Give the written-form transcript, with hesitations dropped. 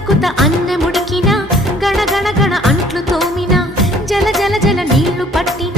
కుత అన్నెముడికినా గణ గణ గణ అంట్లు తోమినా జల జల జల నీళ్లు పట్టిన